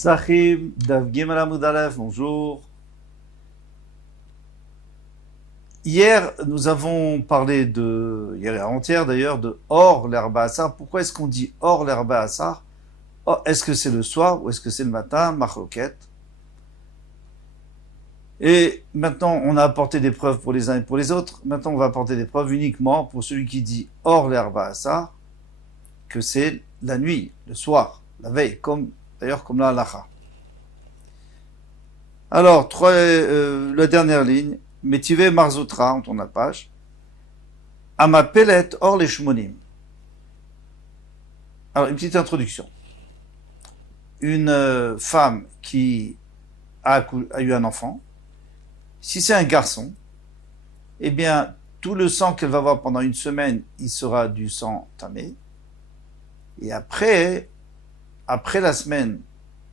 Sahib, Dav Gimel Amud Aleph, bonjour. Hier, nous avons parlé hier et avant-hier d'ailleurs, de Or l'herba Assar. Pourquoi est-ce qu'on dit Or l'herba Assar? Est-ce que c'est le soir ou est-ce que c'est le matin? Machloket. Et maintenant, on a apporté des preuves pour les uns et pour les autres. Maintenant, on va apporter des preuves uniquement pour celui qui dit Or l'herba Assar, que c'est la nuit, le soir, la veille, d'ailleurs comme la halacha. Alors, la dernière ligne, Métivé Marzoutra, on tourne la page. Ama Pelet Or les Shmonim. Alors, une petite introduction. Une femme qui a eu un enfant, si c'est un garçon, eh bien, tout le sang qu'elle va avoir pendant une semaine, il sera du sang tamé. Et après la semaine,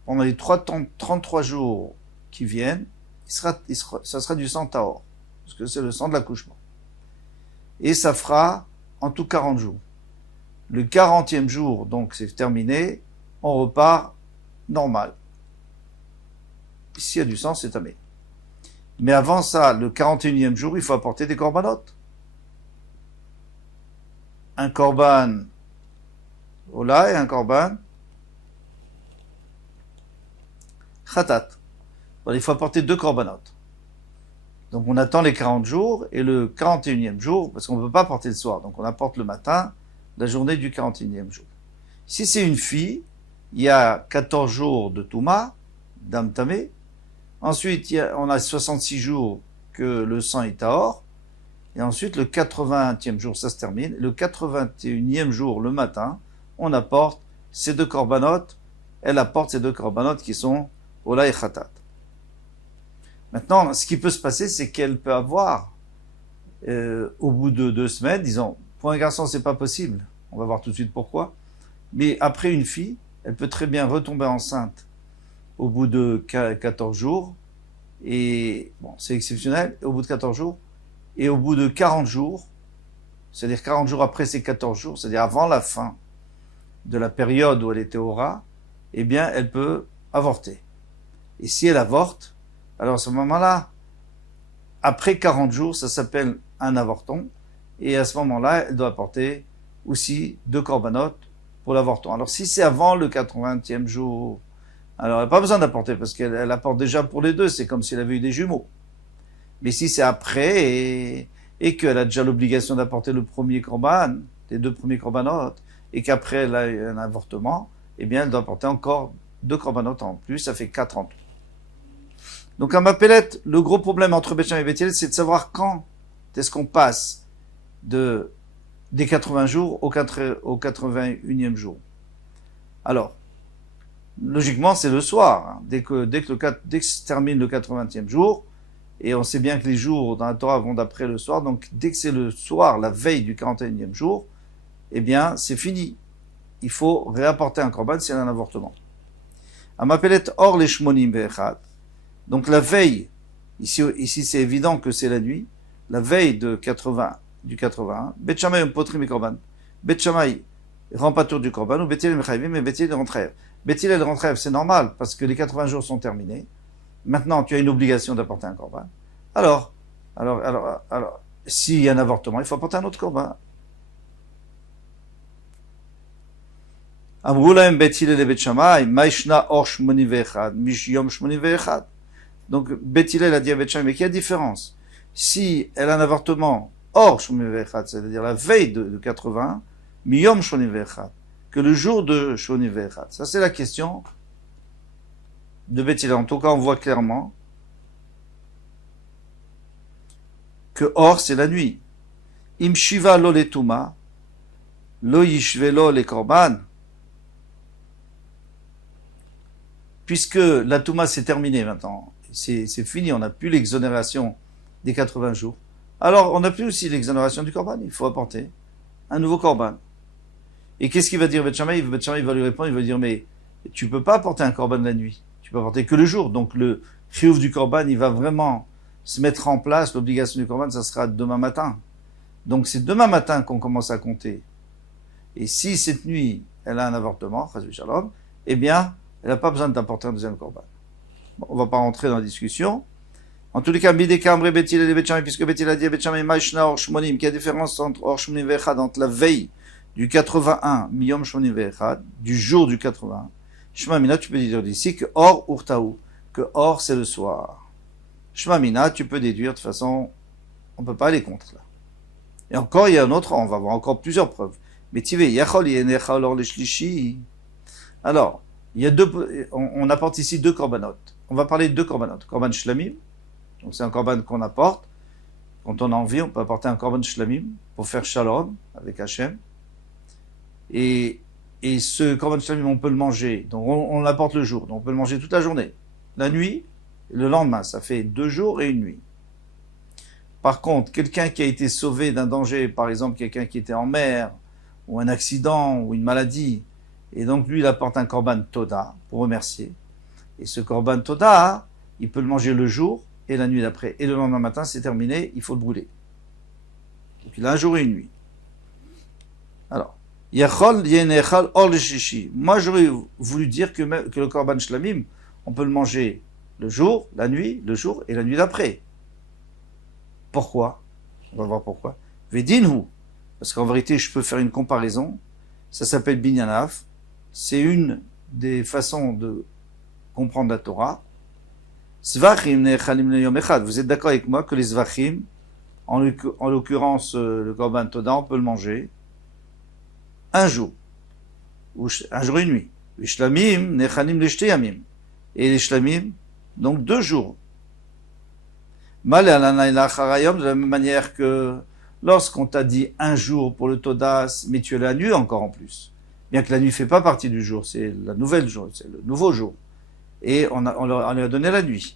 pendant les 33 jours qui viennent, ça sera du sang tahor, parce que c'est le sang de l'accouchement. Et ça fera en tout 40 jours. Le 40e jour, donc c'est terminé, on repart normal. S'il y a du sang, c'est tamé. Mais avant ça, le 41e jour, il faut apporter des corbanotes. Un korban Ola et un korban Khatat. Bon, il faut apporter 2 corbanotes. Donc on attend les 40 jours et le 41e jour, parce qu'on ne peut pas apporter le soir, donc on apporte le matin, la journée du 41e jour. Si c'est une fille, il y a 14 jours de Touma, Dam Tamé. Ensuite, on a 66 jours que le sang est tahor. Et ensuite, le 80e jour, ça se termine. Le 81e jour, le matin, on apporte ces 2 corbanotes. Elle apporte ces 2 corbanotes qui sont Ola et Khatat. Maintenant, ce qui peut se passer, c'est qu'elle peut avoir, au bout de 2 semaines, disons, pour un garçon, c'est pas possible. On va voir tout de suite pourquoi. Mais après une fille, elle peut très bien retomber enceinte au bout de 14 jours. Et bon, c'est exceptionnel. Au bout de 14 jours. Et au bout de 40 jours, c'est-à-dire 40 jours après ces 14 jours, c'est-à-dire avant la fin de la période où elle était au rat, eh bien, elle peut avorter. Et si elle avorte, alors à ce moment-là, après 40 jours, ça s'appelle un avorton. Et à ce moment-là, elle doit apporter aussi 2 corbanotes pour l'avorton. Alors si c'est avant le 80e jour, alors elle n'a pas besoin d'apporter parce qu'elle apporte déjà pour les 2. C'est comme si elle avait eu des jumeaux. Mais si c'est après et qu'elle a déjà l'obligation d'apporter le premier korban, les 2 premiers corbanotes, et qu'après elle a eu un avortement, eh bien elle doit apporter encore 2 corbanotes en plus, ça fait 4 en tout. Donc à Mapellet, le gros problème entre Beth Shammai et Beth Hillel, c'est de savoir quand est-ce qu'on passe des 80 jours au 81e jour. Alors, logiquement, c'est le soir. Hein. Dès que se termine le 80e jour, et on sait bien que les jours dans la Torah vont d'après le soir, donc dès que c'est le soir, la veille du 41e jour, eh bien, c'est fini. Il faut réapporter un korban s'il y a un avortement. À Mapellet Or les Shmonim Be'echad. Donc la veille, ici c'est évident que c'est la nuit, la veille du 81, Bet Shammai Potrim et Korban. Bet Shammai rend pas tour du Korban, ou Bet Hillel Mechayvim et Bet Hillel Rentrève. Bet Hillel Rentrève, c'est normal, parce que les 80 jours sont terminés. Maintenant, tu as une obligation d'apporter un korban. Alors, s'il y a un avortement, il faut apporter un autre korban. Amroulaim Bet Hillel et Bet Shammai, Maishna Or Shmoni Ve'echad, Mish Yom Shmoni Ve'echad. Donc, Bet Hillel a dit à Bet Shammai, mais quelle différence? Si elle a un avortement Or Shmoni Ve'echad, c'est-à-dire la veille de 80, Miyom Shmoni Ve'echad, que le jour de Shmoni Ve'echad. Ça, c'est la question de Beth Hillel. En tout cas, on voit clairement que Or, c'est la nuit. Im Shiva lo letuma, lo yishvelo le korban. Puisque la Touma c'est terminé maintenant, c'est fini, on n'a plus l'exonération des 80 jours. Alors, on n'a plus aussi l'exonération du korban, il faut apporter un nouveau korban. Et qu'est-ce qu'il va dire Beth Shammai? Beth Shammai va lui répondre, il va dire, mais tu peux pas apporter un korban la nuit. Tu peux apporter que le jour. Donc le chiyuv du korban, il va vraiment se mettre en place. L'obligation du korban, ça sera demain matin. Donc c'est demain matin qu'on commence à compter. Et si cette nuit, elle a un avortement, eh bien, Elle n'a pas besoin d'apporter un deuxième korban. Bon, on ne va pas rentrer dans la discussion. En tous les cas, Bideka Ambre Betil et Betchamay, puisque Betil a dit Betchamay Maishna Or Shmonim, qu'il y a différence entre Or Shmonim Vechad, entre la veille du 81, Miyom Shmonim Vechad, du jour du 81. Shema Mina, tu peux dire d'ici que Or Urtaou, que Or c'est le soir. Shema Mina, tu peux déduire de toute façon, on ne peut pas aller contre là. Et encore, il y a un autre, on va voir encore plusieurs preuves. Mais Tive Yachol Yenechal Or Leshlishi. Alors, il y a on apporte ici deux korbanot. On va parler de deux korbanot. Korban Shlamim, donc c'est un korban qu'on apporte. Quand on a envie, on peut apporter un korban Shlamim pour faire Shalom avec Hachem. Et ce korban Shlamim, on peut le manger. Donc on l'apporte le jour. Donc on peut le manger toute la journée. La nuit, et le lendemain. Ça fait 2 jours et 1 nuit. Par contre, quelqu'un qui a été sauvé d'un danger, par exemple quelqu'un qui était en mer, ou un accident, ou une maladie, et donc lui il apporte un korban Toda pour remercier. Et ce korban Toda, il peut le manger le jour et la nuit d'après. Et le lendemain matin, c'est terminé, il faut le brûler. Donc il a 1 jour et 1 nuit. Alors, Yachol Yenechal Or Leshishi. Moi j'aurais voulu dire que le korban Shlamim, on peut le manger le jour, la nuit, le jour et la nuit d'après. Pourquoi? On va voir pourquoi. Vedinhu. Parce qu'en vérité, je peux faire une comparaison. Ça s'appelle Binyanav. C'est une des façons de comprendre la Torah. Zvachim nechalim leyom echad. Vous êtes d'accord avec moi que les zvachim, en l'occurrence le korban toda, on peut le manger 1 jour, ou 1 jour et 1 nuit. Les shlamim nechalim leshteyamim. Et les shlamim, donc 2 jours. Mal alanayla charayom, de la même manière que lorsqu'on t'a dit 1 jour pour le toda, mais tu es la nuit encore en plus. Bien que la nuit ne fait pas partie du jour, c'est la nouvelle jour, c'est le nouveau jour. Et on lui a donné la nuit.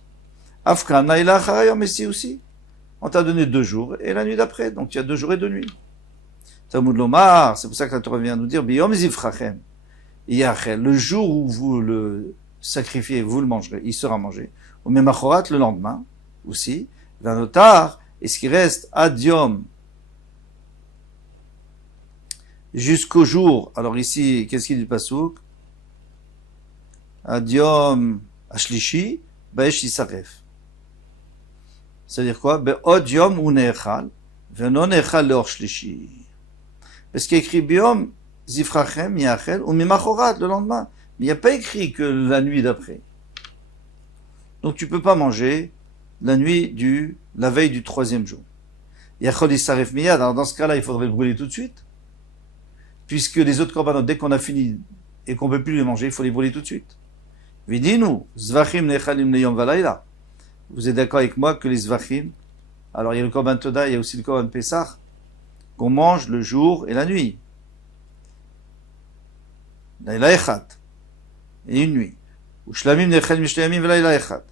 Afkan naïla charayom, ici aussi. On t'a donné 2 jours et la nuit d'après. Donc il y a 2 jours et 2 nuits. Talmud Lomar, c'est pour ça que la Torah vient nous dire, Biyom zivchachem, yachel, le jour où vous le sacrifiez, vous le mangerez, il sera mangé. Ou même achorat, le lendemain, aussi. Vanotar, et ce qui reste, adiom, jusqu'au jour. Alors ici, qu'est-ce qu'il dit le pasouk? Adiom ashlishi, baesh yisaref. C'est-à-dire quoi? Be'od yom u ne'echal, ve'no ne'echal le'or shlishi. Parce qu'il y a écrit biom zifrachem yachel ou mimachorat le lendemain. Mais il n'y a pas écrit que la nuit d'après. Donc tu peux pas manger la nuit la veille du 3e jour. Yachol yisaref miyad. Alors dans ce cas-là, il faudrait le brûler tout de suite. Puisque les autres korbanot, dès qu'on a fini et qu'on peut plus les manger, il faut les brûler tout de suite. Vidinu, zvachim nechalim leyom valayla. Vous êtes d'accord avec moi que les zvachim, alors il y a le korban toda, il y a aussi le korban pesach, qu'on mange le jour et la nuit. Laïla echat. Et une nuit. Ou shlamim nechalim shteyamim velaïla echat.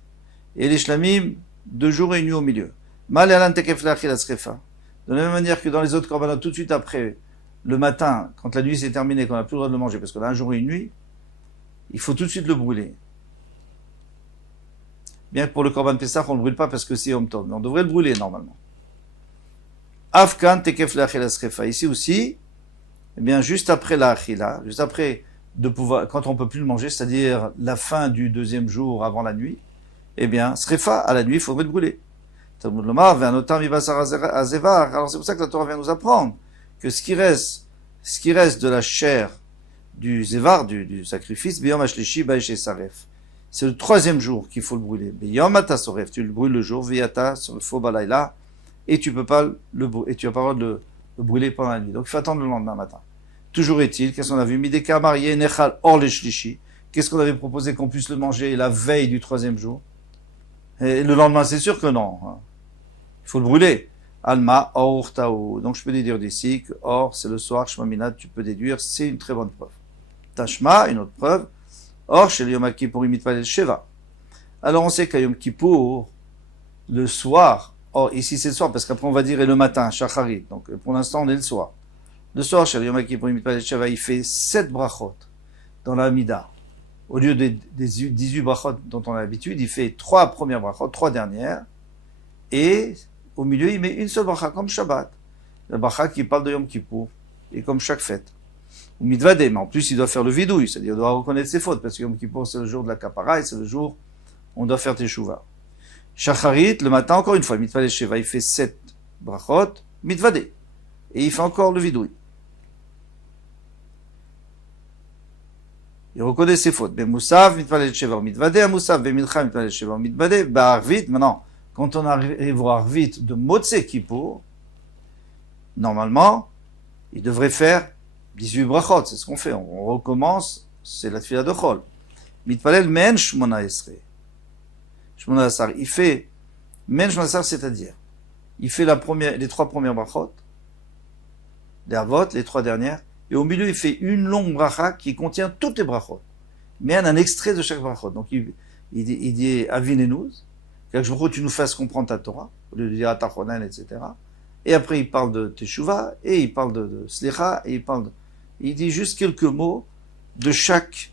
Et les shlamim, 2 jours et 1 nuit au milieu. Mal alan tekef lachil atzrefa. De la même manière que dans les autres korbanot, tout de suite après, le matin, quand la nuit s'est terminée, qu'on n'a plus le droit de le manger, parce qu'on a 1 jour et 1 nuit, il faut tout de suite le brûler. Bien que pour le korban pesach, on ne le brûle pas parce que c'est Yom Tov, mais on devrait le brûler normalement. Afkan tekef lachil atzrefa. Ici aussi, eh bien, juste après la achila, juste après de pouvoir, quand on peut plus le manger, c'est-à-dire la fin du 2e jour avant la nuit, eh bien, srefa, à la nuit, il faudrait le brûler. Talmud Lomar, ve'anotam mibasar azevar. Alors c'est pour ça que la Torah vient nous apprendre que ce qui reste de la chair du zevar, du sacrifice, biyom hashlishi baesh saref. C'est le 3e jour qu'il faut le brûler. Biyom ata soref, tu le brûles le jour, viyata sur le faux balayla, et tu peux pas tu n'as pas le droit de le brûler pendant la nuit. Donc il faut attendre le lendemain matin. Toujours est-il, qu'est-ce qu'on a vu? Mideka marié nechal or leshlishi. Qu'est-ce qu'on avait proposé qu'on puisse le manger la veille du 3e jour? Et le lendemain, c'est sûr que non. Il faut le brûler. Alma or taou. Donc je peux déduire d'ici que or c'est le soir, shmaminat, tu peux déduire, c'est une très bonne preuve. Tashma, une autre preuve. Or chez le Yom Kippour imit pas le Sheva. Alors on sait qu'à Yom Kippour, le soir, or ici c'est le soir, parce qu'après on va dire et le matin, Shacharit. Donc pour l'instant on est le soir. Le soir, chez le Yom Kippour imit pas le Sheva, il fait 7 brachot dans la Amida. Au lieu des 18 brachot dont on a l'habitude, il fait 3 premières brachot, 3 dernières, et au milieu, il met une seule bracha, comme Shabbat. La bracha qui parle de Yom Kippour, et comme chaque fête. ou mitvade, mais en plus il doit faire le vidouille, c'est-à-dire il doit reconnaître ses fautes, parce que Yom Kippour c'est le jour de la kapara et c'est le jour où on doit faire teshuva. Shacharit, le matin, encore une fois, mitvade sheva, il fait 7 brachot, mitvade, et il fait encore le vidouille. Il reconnaît ses fautes. Bemoussav, mitvade sheva, mitvade, amoussav, bemilcha, mitvade sheva, mitvade, ba'arvit, maintenant, quand on arrive au arvit de Motse Kippour, normalement, il devrait faire 18 brachot, c'est ce qu'on fait. On recommence, c'est la tefila de Chol. Mitpalel men shmona esre. Shmona asar. Il fait men shmona asar, c'est-à-dire, il fait les 3 premières brachot, les avot, les 3 dernières, et au milieu, il fait une longue bracha qui contient toutes les brachot. Mais un extrait de chaque brachot. Donc, il dit Avinenuz, que tu nous fasses comprendre ta Torah, au lieu de dire Atachonan, etc. Et après, il parle de Teshuvah, et il parle de Slicha, et il dit juste quelques mots de chaque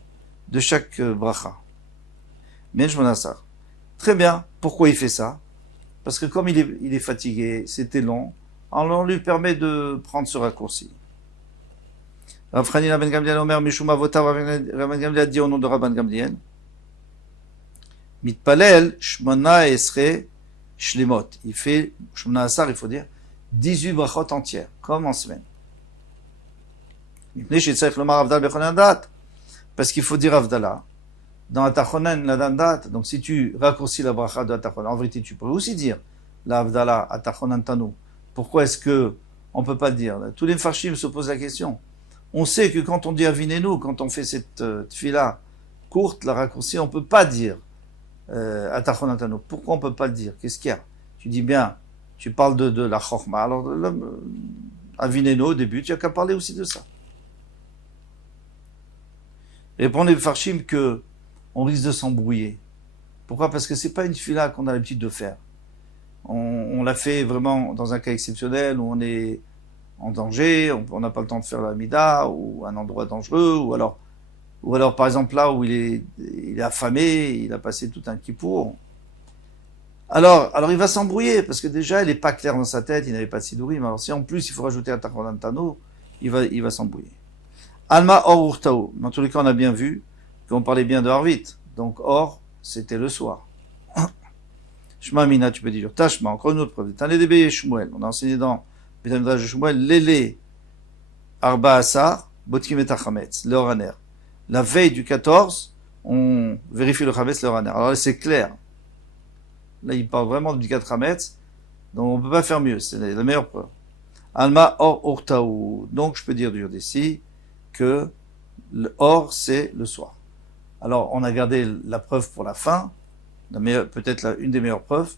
bracha. Men shmona asar. Très bien. Pourquoi il fait ça? Parce que comme il est fatigué, c'était long, alors on lui permet de prendre ce raccourci. Rav Hanina ben Gamliel Omer, Mishum Avotav, Rav ben Gamliel dit au nom de Rabban Gamliel, Mitpalel, Shmona Esre, Shlemot. Il fait, Shmona Asar, il faut dire, 18 brachot entières, comme en semaine. Parce qu'il faut dire Avdallah. Dans Atachonan, la Dandat, donc si tu raccourcis la bracha de Atachonan, en vérité, tu pourrais aussi dire la Avdallah, Atachonan Tanu. Pourquoi est-ce que on peut pas le dire? Tous les farshim se posent la question. On sait que quand on dit Avinenu, quand on fait cette tefila courte, la raccourcie, on peut pas dire Atachonan Tanu. Pourquoi on peut pas le dire? Qu'est-ce qu'il y a? Tu dis bien, tu parles de la Chochma, alors Avinenu au début, tu n'as qu'à parler aussi de ça. Répondez les farshim que on risque de s'embrouiller. Pourquoi? Parce que c'est pas une fila qu'on a l'habitude de faire. On l'a fait vraiment dans un cas exceptionnel où on est en danger, on n'a pas le temps de faire la mida, ou un endroit dangereux, ou alors par exemple là où il est affamé, il a passé tout un kippour. Alors il va s'embrouiller, parce que déjà il n'est pas clair dans sa tête, il n'avait pas de sidurim. Alors si en plus il faut rajouter un tachonan tano, il va s'embrouiller. Alma or urtao. Dans tous les cas, on a bien vu qu'on parlait bien de Harvit. Donc, or, c'était le soir. Shma mina, tu peux dire. Tashma, encore une autre preuve. Tané debe Shmuel. On a enseigné dans Betamidrash de Shmuel, Lele Arba Asar, Botkim et Achametz, le Horaner. La veille du 14, on vérifie le Chametz, le Horaner. Alors là, c'est clair. Là, il parle vraiment du 4 Chametz. Donc, on ne peut pas faire mieux. C'est la meilleure preuve. Alma or urtao. Donc, je peux dire d'ici que le or, c'est le soir. Alors, on a gardé la preuve pour la fin, peut-être une des meilleures preuves,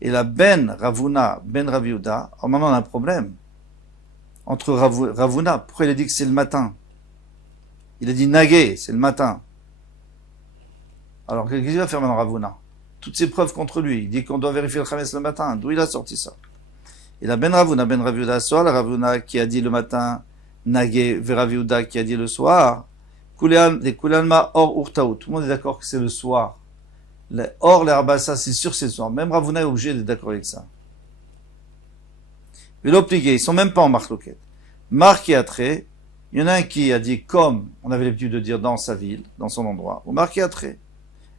et la Ben Ravuna, Ben Raviuda. Alors maintenant, on a un problème entre Ravuna. Pourquoi il a dit que c'est le matin? Il a dit Nagé, c'est le matin. Alors, qu'est-ce qu'il va faire maintenant, Ravuna? Toutes ces preuves contre lui. Il dit qu'on doit vérifier le Chametz le matin. D'où il a sorti ça? Et la Ben Ravuna, Ben Raviuda, soit la Ravuna qui a dit le matin, Nagé, Veraviuda qui a dit le soir, les Kulalma or urtaou. Tout le monde est d'accord que c'est le soir. Or, les Arbassa, c'est sûr que c'est le soir. Même Ravuna est obligé d'être d'accord avec ça. Mais l'obligé, ils sont même pas en marloquette. Marc et Atré, il y en a un qui a dit comme on avait l'habitude de dire dans sa ville, dans son endroit, ou Marc et Atré.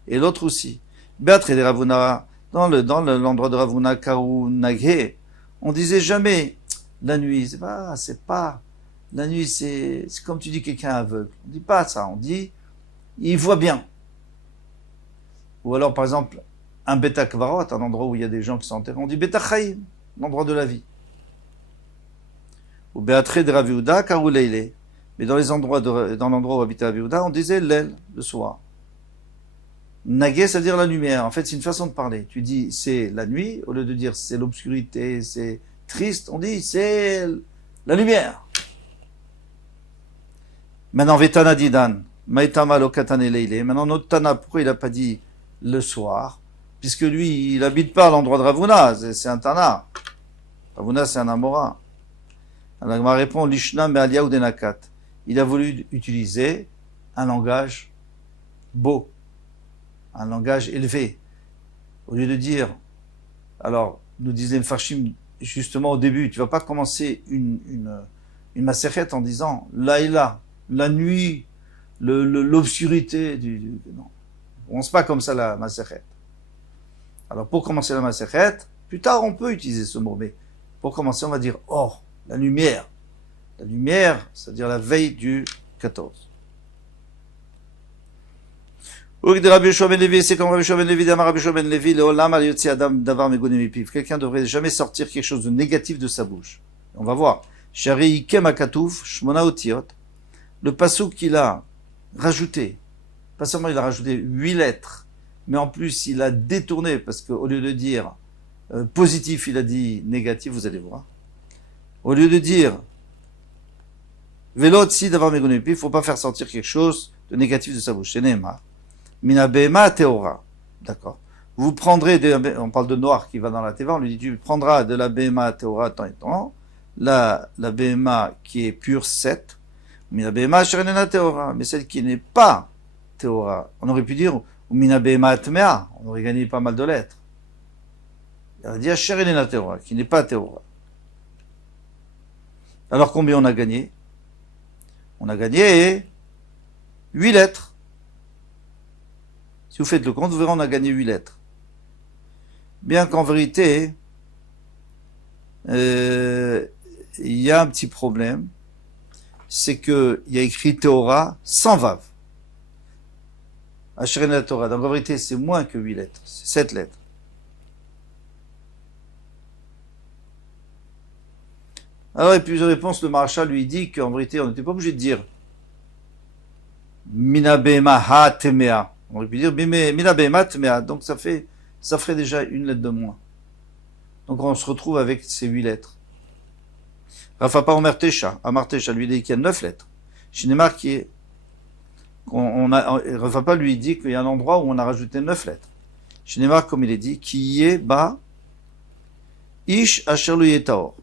Et l'autre aussi. Béatré des Ravuna, dans l'endroit de Ravuna, Karou, Nagé, on disait jamais la nuit. C'est pas, la nuit, c'est comme tu dis quelqu'un aveugle. On dit pas ça, on dit, il voit bien. Ou alors, par exemple, un Beta Kvarot, un endroit où il y a des gens qui sont enterrés, on dit Beta Chaim, l'endroit de la vie. Ou Béatré de Raviouda, Karou Leile. Mais dans l'endroit où habitait Raviouda, on disait l'aile, le soir. Nagé, ça veut dire la lumière. En fait, c'est une façon de parler. Tu dis c'est la nuit, au lieu de dire c'est l'obscurité, c'est triste, on dit c'est la lumière. Maintenant, Vetana Didan, Maïtama Lokatane Leile. Maintenant, notre Tana, pourquoi il n'a pas dit le soir? Puisque lui, il n'habite pas à l'endroit de Ravuna, c'est un Tana. Ravuna, c'est un Amora. Alors, il m'a répondu, Lishna Me'alia ou Denakat. Il a voulu utiliser un langage beau, un langage élevé. Au lieu de dire, alors, nous disait le Farshim, justement au début, tu vas pas commencer une Masechet en disant Laïla, la nuit, l'obscurité non. On ne commence pas comme ça la Masechet. Alors pour commencer la Masechet, plus tard on peut utiliser ce mot, mais pour commencer on va dire or, la lumière. La lumière, c'est-à-dire la veille du 14. C'est comme Rabbi Yoshua ben Levi, Rabbi Yoshua ben Levi, quelqu'un ne devrait jamais sortir quelque chose de négatif de sa bouche. On va voir. Le passouk qu'il a rajouté, pas seulement il a rajouté 8 lettres, mais en plus il a détourné, parce qu'au lieu de dire positif, il a dit négatif, vous allez voir. Au lieu de dire Velot si d'avoir mégoné, il ne faut pas faire sortir quelque chose de négatif de sa bouche. C'est Nehemar. Mina Behema Teora. D'accord. Vous prendrez, on parle de noir qui va dans la Teva, on lui dit tu prendras de la Behema Teora tant et tant, la Behema qui est pure 7, Mina Behema Sherenena Teora, mais celle qui n'est pas Teora. On aurait pu dire Mina Behema Tmea, on aurait gagné pas mal de lettres. Il a dit Sherenena Teora, qui n'est pas Teora. Alors combien on a gagné? On a gagné 8 lettres. Si vous faites le compte, vous verrez, on a gagné 8 lettres. Bien qu'en vérité, il y a un petit problème. C'est qu'il y a écrit Théora sans Vav. Asherin la Torah. Donc en vérité, c'est moins que 8 lettres. C'est 7 lettres. Alors, et puis de réponse, le Maharshal lui dit qu'en vérité, on n'était pas obligé de dire Mina Behema Ha Temea. On aurait pu dire Mina Behema Temea. Donc ça ferait déjà une lettre de moins. Donc on se retrouve avec ces 8 lettres. Rafapa Omer Tesha. Amar Tesha lui dit qu'il y a 9 lettres. Shinemar qui est. Rafapa lui dit qu'il y a un endroit où on a rajouté 9 lettres. Shinemar, comme il est dit, qui est Ba Ish Asher Lu Yetaor.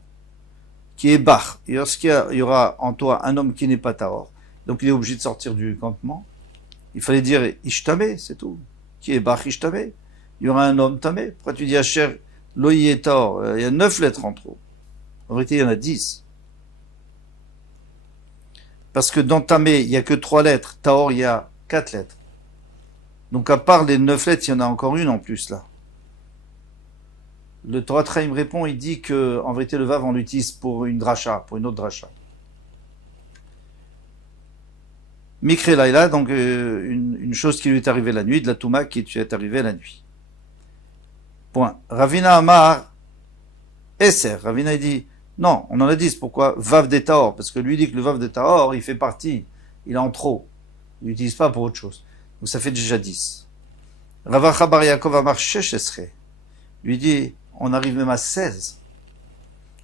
Qui est Bach. Et lorsqu'il y aura en toi un homme qui n'est pas Taor, donc il est obligé de sortir du campement, il fallait dire Ishtame, c'est tout. Qui est Bach Ishtame. Il y aura un homme Tamé. Pourquoi tu dis Asher Loïe Taor? Il y a 9 lettres en trop. En vérité, il y en a 10. Parce que dans Tamé, il n'y a que 3 lettres. Taor, il y a 4 lettres. Donc à part les 9 lettres, il y en a encore une en plus là. Le Torah Traim répond, il dit que en vérité le Vav on l'utilise pour une dracha, pour une autre dracha. Mikre Laila, donc une chose qui lui est arrivée la nuit, de la Touma qui lui est arrivée la nuit. Point. Ravina Amar Esser. Ravina il dit, non, on en a 10, pourquoi Vav de Taor? Parce que lui dit que le Vav de Taor, il fait partie, il est en trop. Il l'utilise pas pour autre chose. Donc ça fait déjà 10. Ravacha Bar Yaakov Amar Shesh lui dit, on arrive même à 16.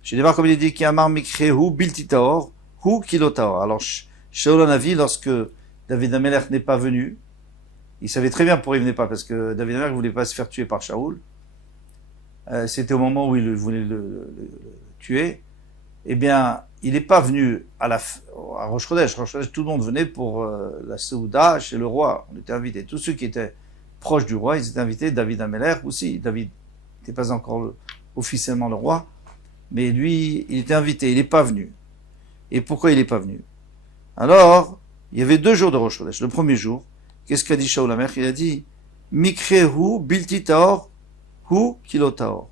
Chez les voir comme il est dit, qui amar mikrehu bilti taor, hu kilo taor. Alors, Shaul Hanavi, lorsque David Amelech n'est pas venu, il savait très bien pourquoi il venait pas, parce que David Amelech ne voulait pas se faire tuer par Shaul. C'était au moment où il voulait le tuer. Eh bien, il n'est pas venu à Rosh Chodesh. Rosh Chodesh, tout le monde venait pour la Seouda chez le roi. On était invités. Tous ceux qui étaient proches du roi, ils étaient invités. David Amelech aussi. David n'était pas encore officiellement le roi, mais lui, il était invité, il n'est pas venu. Et pourquoi il n'est pas venu? Alors, il y avait 2 jours de Rosh Chodesh. Le premier jour, qu'est-ce qu'a dit Shaul HaMelech? Il a dit Mikrehu bilti taor, hu kilo taor.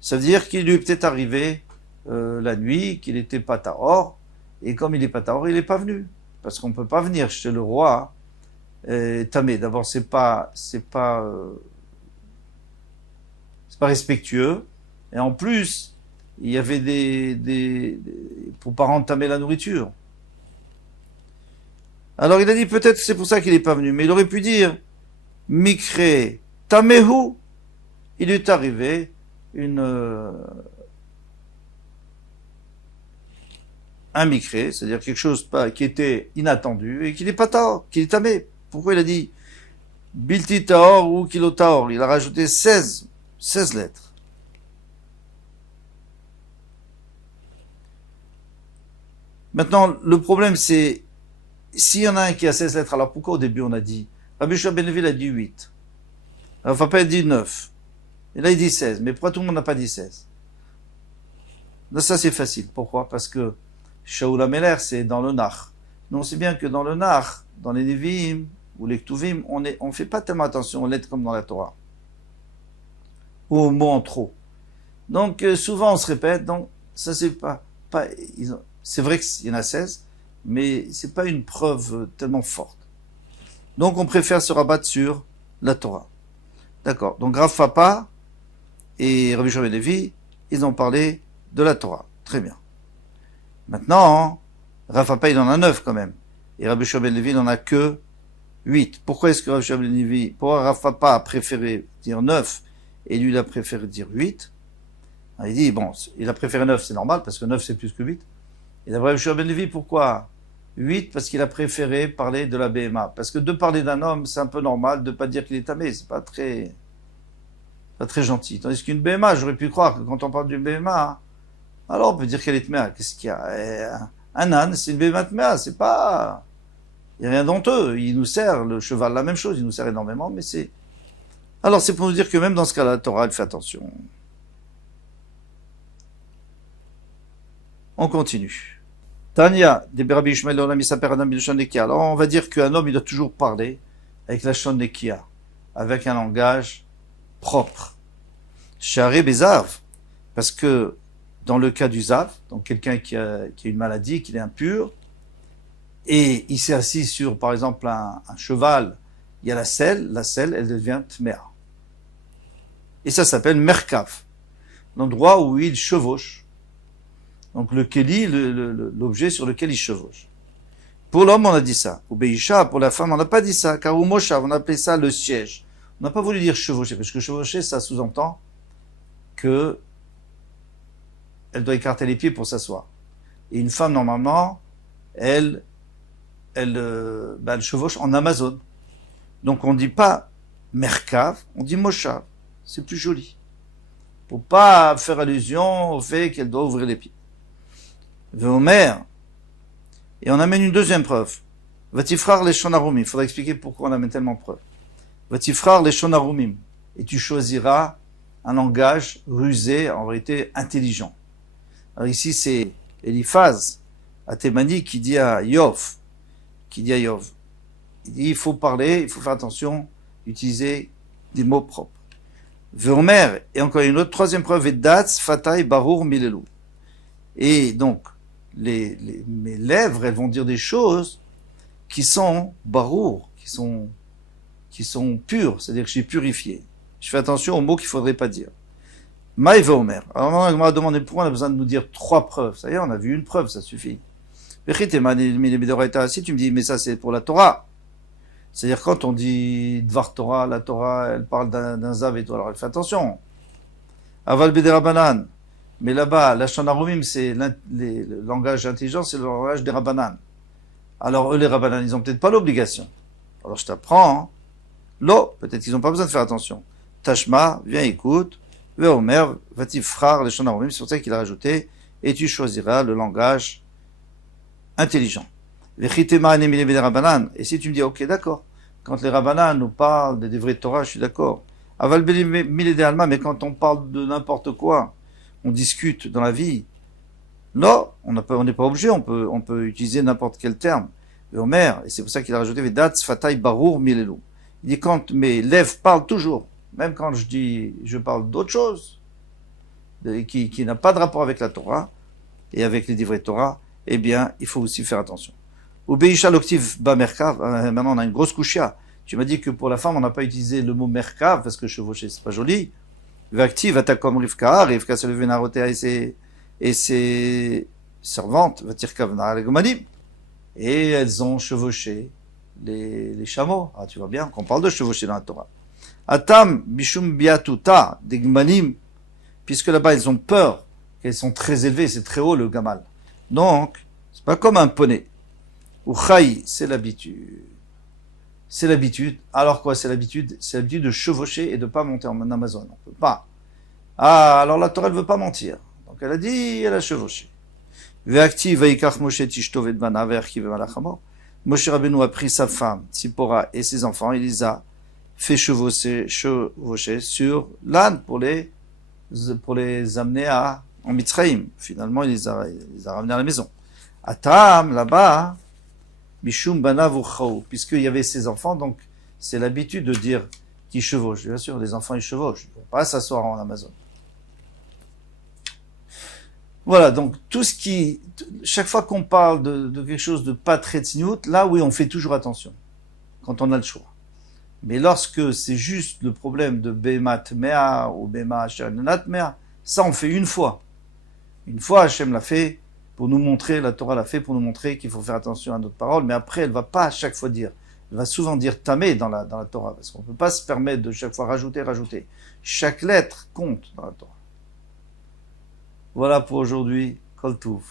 Ça veut dire qu'il lui est peut-être arrivé la nuit, qu'il n'était pas taor, et comme il n'est pas taor, il n'est pas venu. Parce qu'on ne peut pas venir chez le roi tamé. D'abord, c'est pas respectueux, et en plus il y avait pour pas entamer la nourriture. Alors il a dit peut-être c'est pour ça qu'il n'est pas venu, mais il aurait pu dire Mikre Tamehu, il est arrivé un Mikre, c'est-à-dire quelque chose qui était inattendu et qui n'est pas taor, qui est tamé. Pourquoi il a dit Bilti taor ou kilo taor? Il a rajouté 16 lettres. Maintenant, le problème c'est, s'il y en a un qui a 16 lettres, alors pourquoi au début on a dit, Rabbi Yoshua ben Levi a dit 8, alors Papa a dit 9, et là il dit 16, mais pourquoi tout le monde n'a pas dit 16? Là, ça c'est facile, pourquoi? Parce que Shaul HaMelech c'est dans le Nach, Nous, on sait bien que dans le Nar, dans les Nevi'im ou les Ktuvim, on fait pas tellement attention aux lettres comme dans la Torah. Ou aux mots en trop. Donc, souvent, on se répète. Donc, ça, c'est c'est vrai qu'il y en a 16, mais c'est pas une preuve tellement forte. Donc, on préfère se rabattre sur la Torah. D'accord. Donc, Rav Papa et Rabbi Shimon ben Levi, ils ont parlé de la Torah. Très bien. Maintenant, Rav Papa, il en a 9 quand même. Et Rabbi Shimon ben Levi, il en a que 8. Pourquoi est-ce que Rabbi Shimon ben Levi, pourquoi Rav Papa a préféré dire 9 et lui, il a préféré dire 8? Il dit, bon, il a préféré 9, c'est normal, parce que 9, c'est plus que 8. Et d'après Rabbi Shimon ben Levi, pourquoi 8? Parce qu'il a préféré parler de la BMA. Parce que de parler d'un homme, c'est un peu normal de ne pas dire qu'il est tamé. C'est pas très gentil. Tandis qu'une BMA, j'aurais pu croire que quand on parle d'une BMA, alors on peut dire qu'elle est tméa. Qu'est-ce qu'il y a? Un âne, c'est une BMA tméa. C'est pas, il n'y a rien d'honteux. Il nous sert, le cheval, la même chose. Il nous sert énormément, mais c'est, alors c'est pour nous dire que même dans ce cas-là, la Torah, elle fait attention. On continue. Tania, de Rabbi Ishmael, on a mis sa père Adam Bilshon Nekia. Alors, on va dire qu'un homme, il doit toujours parler avec la Shon Nekia, avec un langage propre. Charé Bézav, parce que dans le cas du Zav, donc quelqu'un qui a une maladie, qui est impur, et il s'est assis sur, par exemple, un cheval, il y a la selle, elle devient Tmea. Et ça s'appelle Merkav, l'endroit où il chevauche. Donc le keli, l'objet sur lequel il chevauche. Pour l'homme, on a dit ça. Ou Beisha, pour la femme, on n'a pas dit ça. Car au Moshav, on a appelé ça le siège. On n'a pas voulu dire chevaucher, parce que chevaucher, ça sous-entend que elle doit écarter les pieds pour s'asseoir. Et une femme, normalement, elle chevauche en Amazon. Donc on ne dit pas Merkav, on dit Moshav. C'est plus joli. Pour pas faire allusion au fait qu'elle doit ouvrir les pieds. Veomer. Et on amène une deuxième preuve. Vatifrar les shonarumim. Il faudra expliquer pourquoi on amène tellement de preuves. Vatifrar les shonarumim. Et tu choisiras un langage rusé, en réalité intelligent. Alors ici, c'est Eliphaz, à Thémani, qui dit à Yov. Il dit, il faut parler, il faut faire attention, utiliser des mots propres. Veomer. Et encore une autre, troisième preuve, Vedatz, Fatay, Barour, Milelu. Et donc, mes lèvres, elles vont dire des choses qui sont barour, qui sont pures, c'est-à-dire que j'ai purifié. Je fais attention aux mots qu'il ne faudrait pas dire. Maïve Omer. Alors, on m'a demandé pourquoi on a besoin de nous dire 3 preuves. Ça y est, on a vu une preuve, ça suffit. Si tu me dis, mais ça c'est pour la Torah. C'est-à-dire quand on dit Dvar Torah, la Torah, elle parle d'un Zav et tout, alors elle fait attention. Aval B'derabanan. Mais là-bas, la Shonarumim, c'est le langage intelligent, c'est le langage des Rabbanan. Alors eux, les Rabbanan, ils n'ont peut-être pas l'obligation. Alors je t'apprends, hein. Lo, peut-être qu'ils n'ont pas besoin de faire attention. Tashma, viens, écoute. Veomer, vatifrar les Shonarumim, c'est pour ça qu'il a rajouté, et tu choisiras le langage intelligent. Et si tu me dis, ok, d'accord, quand les Rabbanan nous parlent des vrais Torah, je suis d'accord. Aval Alma, mais quand on parle de n'importe quoi, on discute dans la vie. Non, on n'est pas obligé, on peut utiliser n'importe quel terme. Omer, et c'est pour ça qu'il a rajouté Vedatz, Fatay, Barour, Milelu. Il dit quand mes lèvres parlent toujours, même quand je parle d'autre chose, qui n'a pas de rapport avec la Torah et avec les divrei Torah, eh bien, il faut aussi faire attention. Ou Beisha l'octive ba merkav, maintenant on a une grosse kushia. Tu m'as dit que pour la femme, on n'a pas utilisé le mot merkav parce que chevaucher, c'est pas joli. Vactive, attaque comme Rivka, Rivka se levait Narotea et ses servantes, Vatirkavna, et elles ont chevauché les chameaux. Ah, tu vois bien qu'on parle de chevaucher dans la Torah. Atam, Bishum Biatuta, des Gmanim, puisque là-bas ils ont peur qu'elles sont très élevées, c'est très haut le gamal. Donc, c'est pas comme un poney. Ou Chai, c'est l'habitude. C'est l'habitude. Alors quoi, c'est l'habitude? C'est l'habitude de chevaucher et de pas monter en Amazon. On peut pas. Ah, alors la Torah, elle veut pas mentir. Donc elle a dit, elle a chevauché. Ve'akti va'ikach Moshe tishto vedbana ve'archive malachamo. Moshe Rabbeinu a pris sa femme, Tzipora, et ses enfants, il les a fait chevaucher sur l'âne pour les amener en Mitzrayim. Finalement, il les a ramenés à la maison. À Tam, là-bas, Mishum banav uchau, puisqu'il y avait ses enfants, donc c'est l'habitude de dire qu'ils chevauchent. Bien sûr, les enfants ils chevauchent, ils ne vont pas s'asseoir en Amazon. Voilà, donc tout ce qui, chaque fois qu'on parle de quelque chose de pas très tsniout, là oui, on fait toujours attention, quand on a le choix. Mais lorsque c'est juste le problème de Bemat Mea ou Bema Shananat Mea, ça on fait une fois. Une fois, Hachem l'a fait pour nous montrer, la Torah l'a fait pour nous montrer qu'il faut faire attention à notre parole, mais après elle va pas à chaque fois dire. Elle va souvent dire tamé dans la Torah, parce qu'on ne peut pas se permettre de chaque fois rajouter. Chaque lettre compte dans la Torah. Voilà pour aujourd'hui. Kol Tuv.